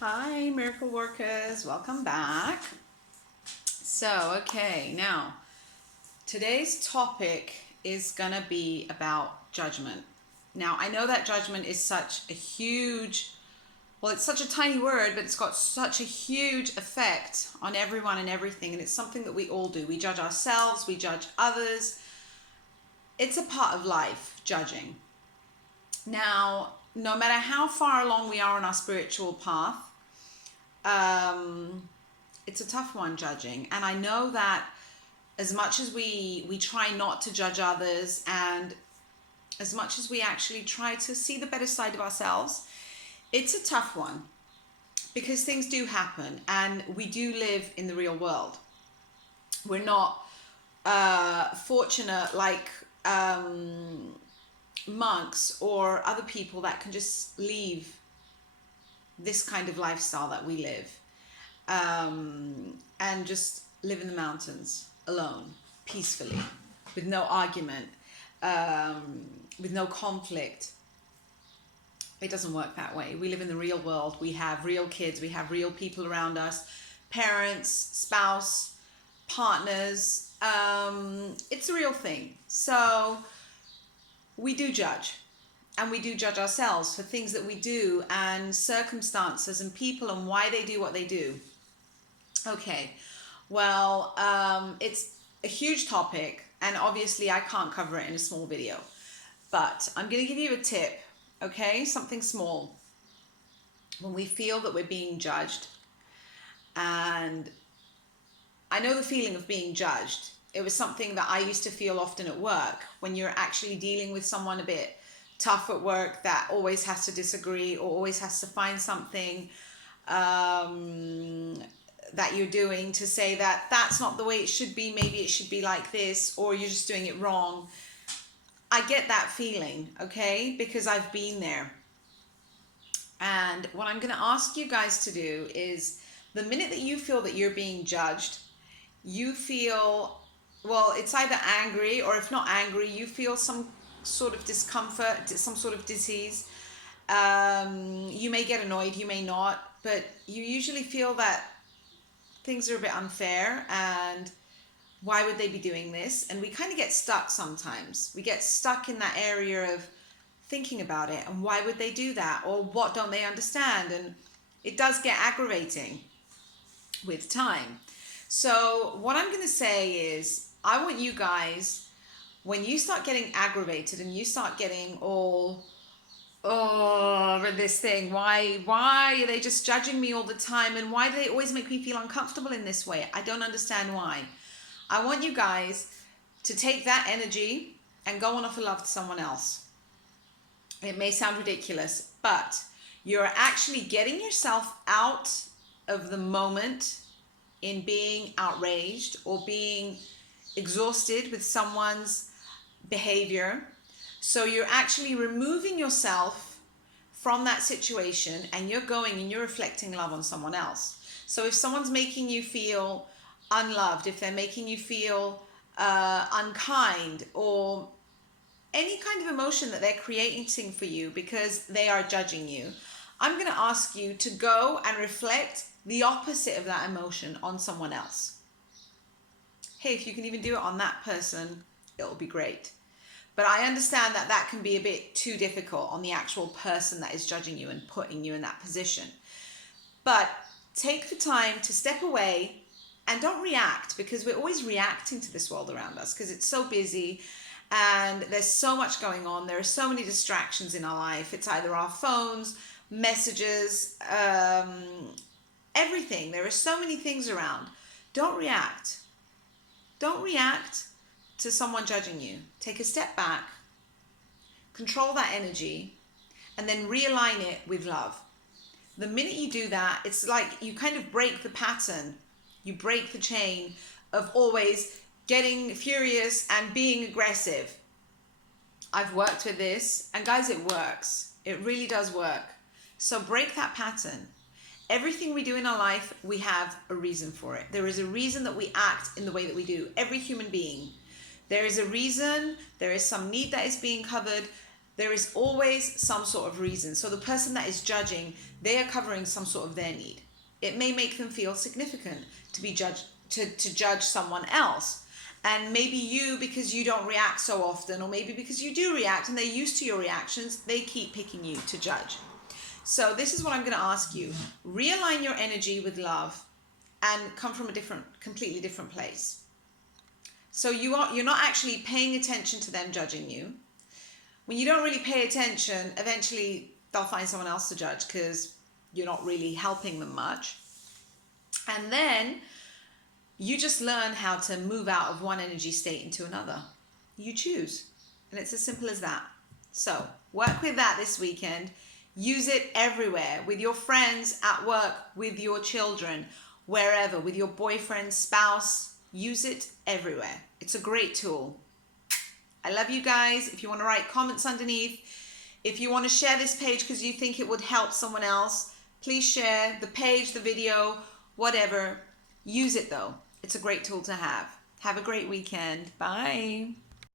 Hi, miracle workers, welcome back. Okay, now today's topic is gonna be about judgment. Now, I know that judgment is such a huge, well, it's such a tiny word, but it's got such a huge effect on everyone and everything, and it's something that we all do. We judge ourselves, we judge others. It's a part of life, judging. Now, no matter how far along we are on our spiritual path, it's a tough one, judging. And I know that as much as we try not to judge others, and as much as we actually try to see the better side of ourselves, it's a tough one because things do happen and we do live in the real world. We're not fortunate like monks or other people that can just leave this kind of lifestyle that we live, and just live in the mountains alone, peacefully, with no argument, with no conflict. It doesn't work that way. We live in the real world. We have real kids. We have real people around us, parents, spouse, partners. It's a real thing. So we do judge. And we do judge ourselves for things that we do and circumstances and people and why they do what they do. Okay, well, it's a huge topic and obviously I can't cover it in a small video. But I'm going to give you a tip, okay? Something small. When we feel that we're being judged, and I know the feeling of being judged. It was something that I used to feel often at work when you're actually dealing with someone a bit tough at work that always has to disagree or always has to find something that you're doing to say that that's not the way it should be, maybe it should be like this, or you're just doing it wrong. I get that feeling, okay, because I've been there. And what I'm going to ask you guys to do is, the minute that you feel that you're being judged, you feel, well, it's either angry, or if not angry, you feel some sort of discomfort, some sort of disease. You may get annoyed, you may not, but you usually feel that things are a bit unfair and why would they be doing this? And we kind of get stuck sometimes. We get stuck in that area of thinking about it and why would they do that, or what don't they understand? And it does get aggravating with time. So what I'm going to say is, I want you guys, when you start getting aggravated and you start getting all, oh, this thing, why are they just judging me all the time, and why do they always make me feel uncomfortable in this way? I don't understand why. I want you guys to take that energy and go and offer love to someone else. It may sound ridiculous, but you're actually getting yourself out of the moment in being outraged or being exhausted with someone's behavior. So you're actually removing yourself from that situation and you're going and you're reflecting love on someone else. So if someone's making you feel unloved, if they're making you feel unkind, or any kind of emotion that they're creating for you because they are judging you, I'm going to ask you to go and reflect the opposite of that emotion on someone else. Hey, if you can even do it on that person, it'll be great. But I understand that that can be a bit too difficult on the actual person that is judging you and putting you in that position. But take the time to step away and don't react, because we're always reacting to this world around us because it's so busy and there's so much going on. There are so many distractions in our life. It's either our phones, messages, everything. There are so many things around. Don't react. Don't react to someone judging you. Take a step back, control that energy, and then realign it with love. The minute you do that, it's like you kind of break the pattern. You break the chain of always getting furious and being aggressive. I've worked with this, and guys, it works. It really does work. So break that pattern. Everything we do in our life, we have a reason for it. There is a reason that we act in the way that we do. Every human being. There is a reason, there is some need that is being covered. there is always some sort of reason. So the person that is judging, they are covering some sort of their need. It may make them feel significant to be judged, to judge someone else. And maybe you, because you don't react so often, or maybe because you do react and they're used to your reactions, they keep picking you to judge. So this is what I'm going to ask you. Realign your energy with love and come from a completely different place. So you're not actually paying attention to them judging you. When you don't really pay attention, eventually they'll find someone else to judge because you're not really helping them much. And then you just learn how to move out of one energy state into another. You choose. And it's as simple as that. So work with that this weekend. Use it everywhere, with your friends, at work, with your children, wherever, with your boyfriend, spouse. Use it everywhere. It's a great tool. I love you guys. If you want to write comments underneath, if you want to share this page because you think it would help someone else, please share the page, the video, whatever. Use it though. It's a great tool to have. Have a great weekend. Bye.